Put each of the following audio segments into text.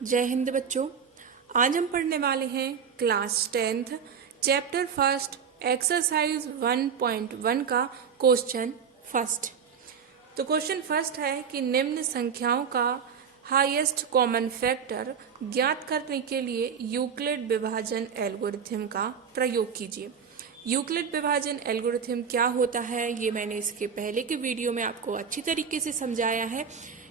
जय हिंद बच्चों। आज हम पढ़ने वाले हैं class 10th chapter first exercise 1.1 का क्वेश्चन फर्स्ट। तो क्वेश्चन फर्स्ट है कि निम्न संख्याओं का हाईएस्ट कॉमन फैक्टर ज्ञात करने के लिए यूक्लिड विभाजन एल्गोरिथम का प्रयोग कीजिए। यूक्लिड विभाजन एल्गोरिथम क्या होता है ये मैंने इसके पहले के वीडियो में आपको अच्छी तरीके से समझाया है।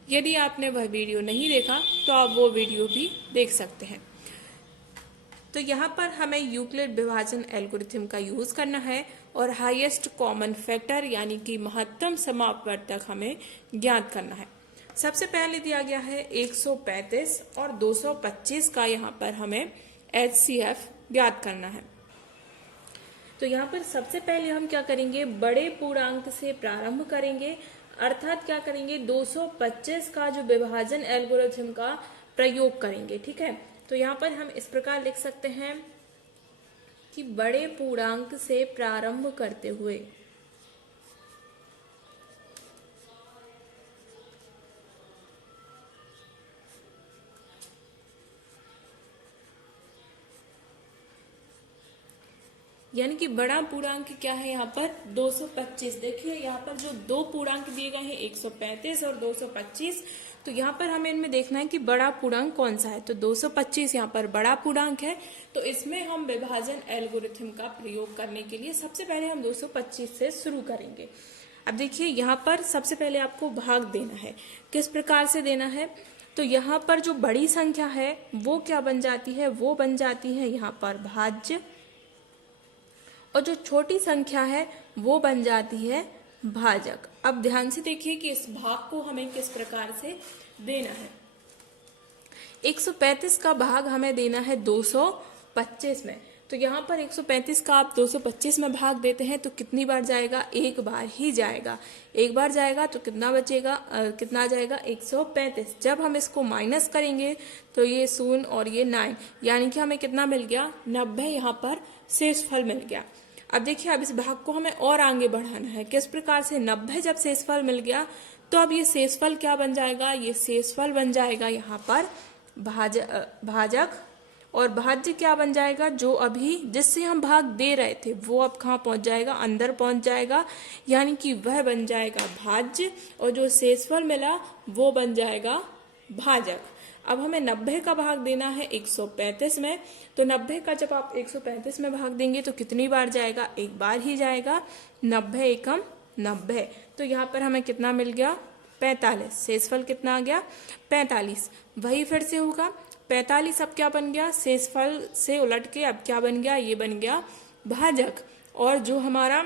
यदि आपने वह वीडियो नहीं देखा तो आप वो वीडियो भी देख सकते हैं। तो यहाँ पर हमें यूक्लिड विभाजन एल्गोरिथम का यूज करना है और हाईएस्ट कॉमन फैक्टर यानी कि महत्तम समापवर्तक हमें ज्ञात करना है। सबसे पहले दिया गया है 135 और 225 का यहाँ पर हमें HCF ज्ञात करना है। तो यहाँ पर सबसे पहले हम क्या करेंगे, बड़े पूर्णांक से प्रारंभ करेंगे, अर्थात क्या करेंगे 225 का जो विभाजन एल्गोरिथम का प्रयोग करेंगे। ठीक है, तो यहाँ पर हम इस प्रकार लिख सकते हैं कि बड़े पूर्णांक से प्रारंभ करते हुए यानी कि बड़ा पूर्णांक क्या है यहाँ पर 225। देखिए यहाँ पर जो दो पूर्णांक दिए गए हैं 135 और 225, तो यहाँ पर हमें इनमें देखना है कि बड़ा पूर्णांक कौन सा है। तो 225 यहाँ पर बड़ा पूर्णांक है, तो इसमें हम विभाजन एल्गोरिथम का प्रयोग करने के लिए सबसे पहले हम 225 से शुरू करेंगे। अब देखिए यहाँ पर सबसे पहले आपको भाग देना है। किस प्रकार से देना है, तो यहाँ पर जो बड़ी संख्या है वो क्या बन जाती है, वो बन जाती है यहाँ पर भाज्य, और जो छोटी संख्या है वो बन जाती है भाजक। अब ध्यान से देखिए कि इस भाग को हमें किस प्रकार से देना है। 135 का भाग हमें देना है 225 में। तो यहाँ पर 135 का आप 225 में भाग देते हैं तो कितनी बार जाएगा, एक बार ही जाएगा। एक बार जाएगा तो कितना बचेगा, कितना आ जाएगा 135। जब हम इसको माइनस करेंगे तो ये 0 और ये 9, यानी कि हमें कितना मिल गया 90 यहाँ पर शेषफल मिल गया। अब देखिए अब इस भाग को हमें और आगे बढ़ाना है। किस प्रकार से, 90 जब शेषफल मिल गया तो अब ये शेषफल क्या बन जाएगा, ये शेषफल बन जाएगा यहाँ पर भाजक, और भाज्य क्या बन जाएगा, जो अभी जिससे हम भाग दे रहे थे वो अब कहाँ पहुंच जाएगा, अंदर पहुंच जाएगा, यानी कि वह बन जाएगा भाज्य, और जो शेषफल मिला वो बन जाएगा भाजक। अब हमें 90 का भाग देना है 135 में, तो 90 का जब आप 135 में भाग देंगे तो कितनी बार जाएगा, एक बार ही जाएगा। 90 एकम 90, तो यहाँ पर हमें कितना मिल गया 45। शेषफल कितना आ गया 45। वही फिर से होगा 45, अब क्या बन गया, शेषफल से उलट के अब क्या बन गया, ये बन गया भाजक, और जो हमारा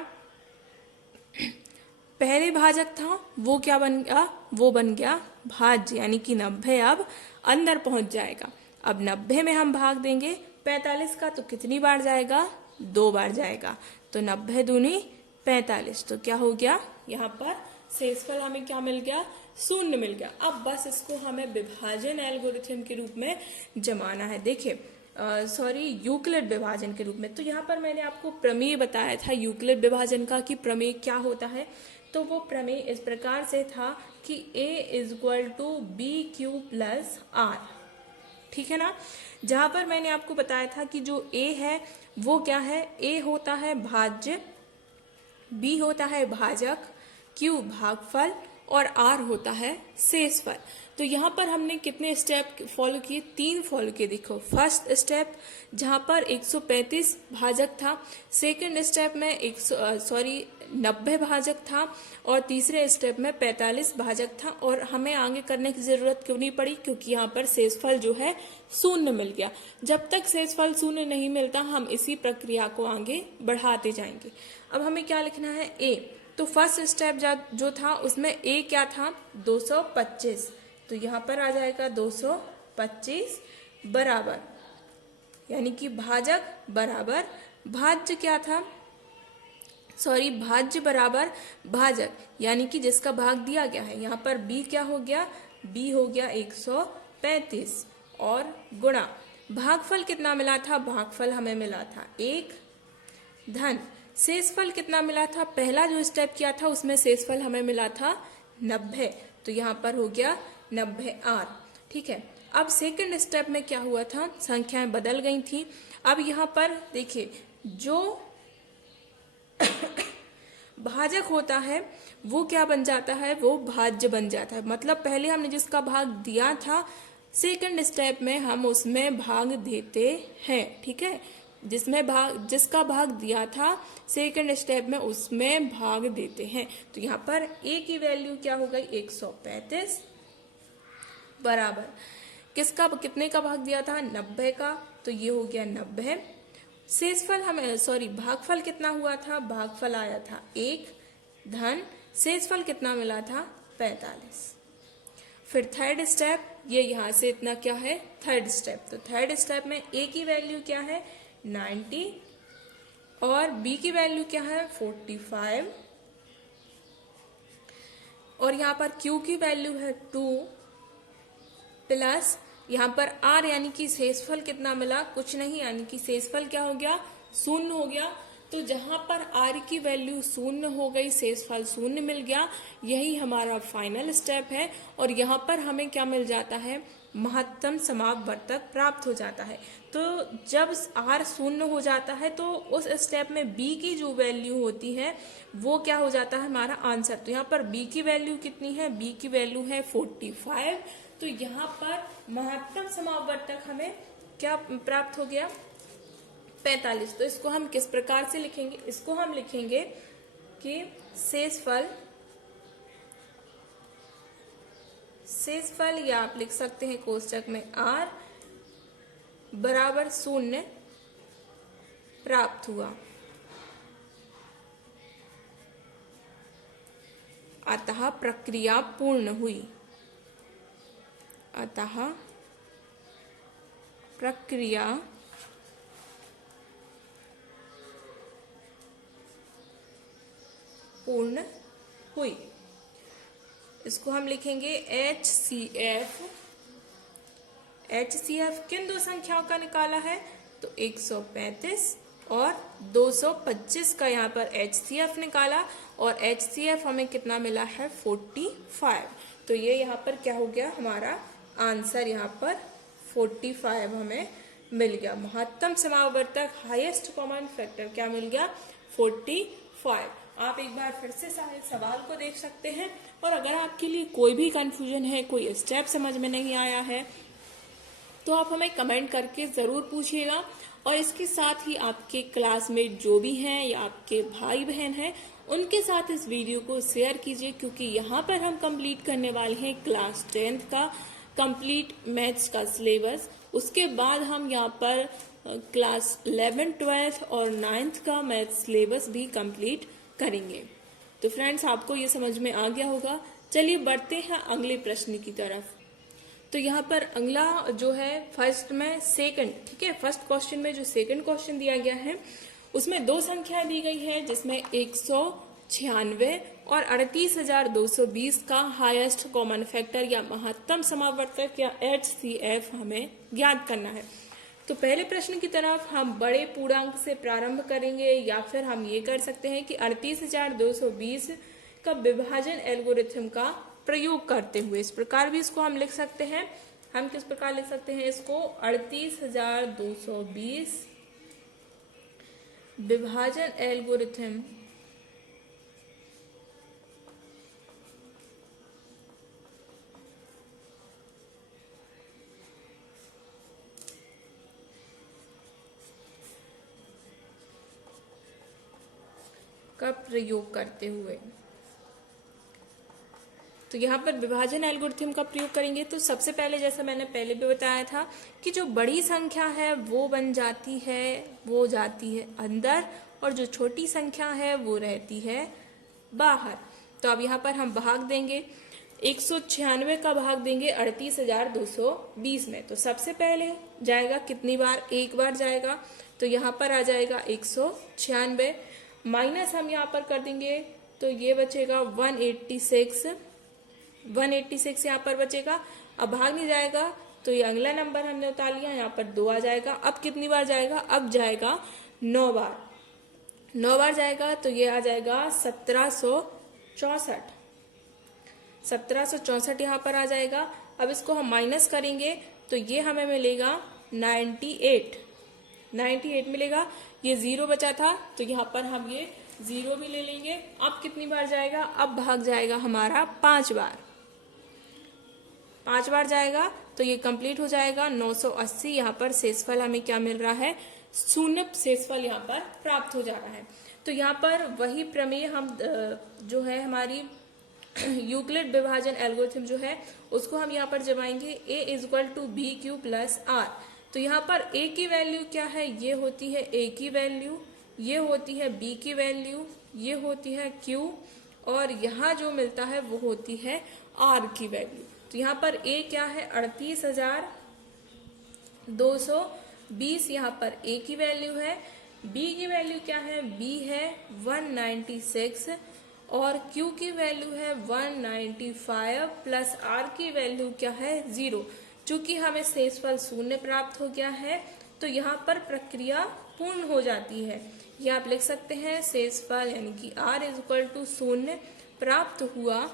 पहले भाजक था वो क्या बन गया, वो बन गया भाज्य, यानी कि 90 अब अंदर पहुंच जाएगा। अब 90 में हम भाग देंगे 45 का तो कितनी बार जाएगा, 2 बार जाएगा। तो 90 दूनी 45, तो क्या हो गया यहाँ पर शेषफल हमें क्या मिल गया, 0 मिल गया। अब बस इसको हमें विभाजन एल्गोरिथम के रूप में जमाना है। देखिए यूक्लिड विभाजन के रूप में। तो यहाँ पर मैंने आपको प्रमेय बताया था यूक्लिड विभाजन का कि प्रमेय क्या होता है। तो वो प्रमेय इस प्रकार से था कि A = BQ + R, ठीक है ना। जहां पर मैंने आपको बताया था कि जो A है वो क्या है, A होता है भाज्य, B होता है भाजक, Q भागफल और R होता है शेषफल। तो यहाँ पर हमने कितने स्टेप फॉलो किए, 3 फॉलो किए। देखो फर्स्ट स्टेप जहाँ पर 135 भाजक था, सेकंड स्टेप में 90 भाजक था, और तीसरे स्टेप में 45 भाजक था। और हमें आगे करने की जरूरत क्यों नहीं पड़ी, क्योंकि यहाँ पर शेषफल जो है 0 मिल गया। जब तक शेषफल 0 नहीं मिलता हम इसी प्रक्रिया को आगे बढ़ाते जाएंगे। अब हमें क्या लिखना है, A। तो फर्स्ट स्टेप जो था उसमें A क्या था 225, तो यहाँ पर आ जाएगा 225 बराबर, यानी कि भाजक बराबर भाज्य क्या था, भाज्य बराबर भाजक, यानी कि जिसका भाग दिया गया है। यहाँ पर B क्या हो गया, B हो गया 135 और गुणा भागफल कितना मिला था, भागफल हमें मिला था 1 धन शेषफल कितना मिला था, पहला जो स्टेप किया था उसमें शेषफल हमें मिला था 90, तो यहाँ पर हो गया 90R। ठीक है, अब सेकंड स्टेप में क्या हुआ था, संख्याएं बदल गई थी। अब यहाँ पर देखिए, जो भाजक होता है वो क्या बन जाता है, वो भाज्य बन जाता है। मतलब पहले हमने जिसका भाग दिया था, सेकंड स्टेप में हम उसमें भाग देते हैं, ठीक है। जिसका भाग दिया था सेकंड स्टेप में उसमें भाग देते हैं। तो यहाँ पर a की वैल्यू क्या हो गई, 135 बराबर किसका, कितने का भाग दिया था, 90 का, तो ये हो गया 90। शेषफल हमें भागफल कितना हुआ था, भागफल आया था 1 धन शेषफल कितना मिला था, 45। फिर थर्ड स्टेप, ये यहाँ से इतना क्या है, थर्ड स्टेप। तो थर्ड स्टेप में a की वैल्यू क्या है, 90 और b की वैल्यू क्या है, 45 और यहाँ पर q की वैल्यू है 2 प्लस यहाँ पर r यानी कि शेषफल कितना मिला, कुछ नहीं, यानी कि शेषफल क्या हो गया, शून्य हो गया। तो जहां पर r की वैल्यू शून्य हो गई, शेषफल शून्य मिल गया, यही हमारा फाइनल स्टेप है। और यहाँ पर हमें क्या मिल जाता है, महत्तम समापवर्तक प्राप्त हो जाता है। तो जब r शून्य हो जाता है तो उस स्टेप में b की जो वैल्यू होती है वो क्या हो जाता है, हमारा आंसर। तो यहाँ पर b की वैल्यू कितनी है, b की वैल्यू है 45। तो यहाँ पर महत्तम समापवर्तक हमें क्या प्राप्त हो गया, 45। तो इसको हम किस प्रकार से लिखेंगे, इसको हम लिखेंगे कि शेषफल या आप लिख सकते हैं कोष्टक में r बराबर 0 प्राप्त हुआ। अतः प्रक्रिया पूर्ण हुई, अतः प्रक्रिया पूर्ण हुई। इसको हम लिखेंगे HCF। HCF किन दो संख्याओं का निकाला है, तो 135 और 225 का यहाँ पर HCF निकाला और HCF हमें कितना मिला है, 45। तो ये यहाँ पर क्या हो गया, हमारा आंसर यहाँ पर 45 हमें मिल गया। महत्तम समापवर्तक हाईएस्ट कॉमन फैक्टर क्या मिल गया, 45। आप एक बार फिर से सवाल को देख सकते हैं। और अगर आपके लिए कोई भी कंफ्यूजन है, कोई स्टेप समझ में नहीं आया है, तो आप हमें कमेंट करके ज़रूर पूछिएगा। और इसके साथ ही आपके क्लासमेट जो भी हैं या आपके भाई बहन हैं, उनके साथ इस वीडियो को शेयर कीजिए, क्योंकि यहाँ पर हम कंप्लीट करने वाले हैं क्लास 10th का कंप्लीट मैथ्स का सिलेबस। उसके बाद हम यहाँ पर क्लास 11, 12 और 9th का मैथ्स सिलेबस भी कंप्लीट करेंगे। तो फ्रेंड्स, आपको ये समझ में आ गया होगा। चलिए बढ़ते हैं अगले प्रश्न की तरफ। तो यहाँ पर अगला जो है फर्स्ट में सेकंड, ठीक है, फर्स्ट क्वेश्चन में जो सेकंड क्वेश्चन दिया गया है उसमें दो संख्या दी गई है, जिसमें 196 और 38,220 का हाईएस्ट कॉमन फैक्टर या महत्तम समापवर्तक या HCF हमें ज्ञात करना है। तो पहले प्रश्न की तरफ हम बड़े पूर्णांक से प्रारंभ करेंगे, या फिर हम ये कर सकते हैं कि 38,220 का विभाजन एल्गोरिथम का प्रयोग करते हुए, इस प्रकार भी इसको हम लिख सकते हैं। हम किस प्रकार लिख सकते हैं इसको, 38,220 विभाजन एल्गोरिथम का प्रयोग करते हुए। तो यहाँ पर विभाजन एल्गोरिथम का प्रयोग करेंगे तो सबसे पहले, जैसा मैंने पहले भी बताया था, कि जो बड़ी संख्या है वो बन जाती है, वो जाती है अंदर, और जो छोटी संख्या है वो रहती है बाहर। तो अब यहाँ पर हम भाग देंगे, 196 का भाग देंगे 38,220 में। तो सबसे पहले जाएगा कितनी बार, एक बार जाएगा, तो यहाँ पर आ जाएगा 196 माइनस हम यहाँ पर कर देंगे तो ये बचेगा 186 यहाँ पर बचेगा। अब भाग नहीं जाएगा तो ये अगला नंबर हमने उतार लिया, यहाँ पर 2 आ जाएगा। अब कितनी बार जाएगा, अब जाएगा 9 बार, 9 बार जाएगा तो ये आ जाएगा 1764 यहाँ पर आ जाएगा। अब इसको हम माइनस करेंगे तो ये हमें मिलेगा 98 मिलेगा। ये 0 बचा था तो यहाँ पर हम ये 0 भी ले लेंगे। अब कितनी बार जाएगा, अब भाग जाएगा हमारा 5 बार, 5 बार जाएगा तो ये कंप्लीट हो जाएगा 980। यहाँ पर शेषफल हमें क्या मिल रहा है, शून्य शेषफल यहाँ पर प्राप्त हो जा रहा है। तो यहाँ पर वही प्रमेय हम जो है हमारी यूक्लिड विभाजन एल्गोरिथम जो है उसको हम यहाँ पर जमाएंगे। a equal to B Q plus R. तो यहाँ पर a की वैल्यू क्या है, ये होती है a की वैल्यू, ये होती है b की वैल्यू, ये होती है q, और यहाँ जो मिलता है वो होती है r की वैल्यू। तो यहाँ पर a क्या है 38,220, यहाँ पर a की वैल्यू है। b की वैल्यू क्या है, b है 196 और q की वैल्यू है 195 प्लस r की वैल्यू क्या है 0। चूंकि हमें शेषफल शून्य प्राप्त हो गया है तो यहाँ पर प्रक्रिया पूर्ण हो जाती है। ये आप लिख सकते हैं शेषफल यानी कि r इक्वल टू शून्य प्राप्त हुआ,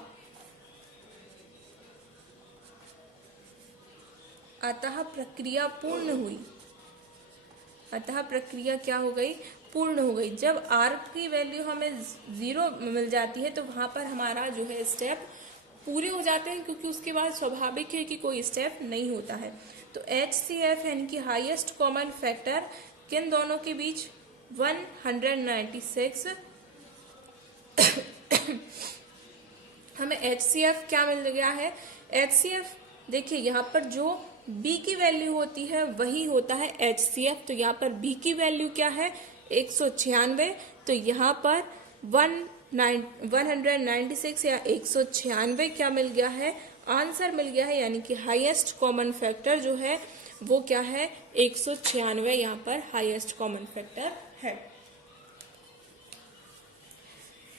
अतः प्रक्रिया पूर्ण हुई। अतः प्रक्रिया क्या हो गई, पूर्ण हो गई। जब r की वैल्यू हमें 0 मिल जाती है तो वहां पर हमारा जो है स्टेप पूरे हो जाते हैं, क्योंकि उसके बाद स्वाभाविक है कि कोई स्टेप नहीं होता है। तो HCF यानी कि हाईएस्ट कॉमन फैक्टर किन दोनों के बीच 196 हमें HCF क्या मिल गया है, HCF देखिए यहाँ पर जो B की वैल्यू होती है वही होता है HCF। तो यहाँ पर B की वैल्यू क्या है 196, तो यहाँ पर 196 या 196 क्या मिल गया है, आंसर मिल गया है। यानी कि हाईएस्ट कॉमन फैक्टर जो है वो क्या है 196, यहाँ पर हाईएस्ट कॉमन फैक्टर है।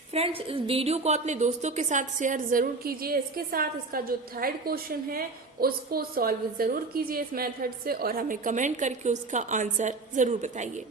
फ्रेंड्स, इस वीडियो को अपने दोस्तों के साथ शेयर जरूर कीजिए। इसके साथ इसका जो थर्ड क्वेश्चन है उसको सॉल्व जरूर कीजिए इस मेथड से, और हमें कमेंट करके उसका आंसर जरूर बताइए।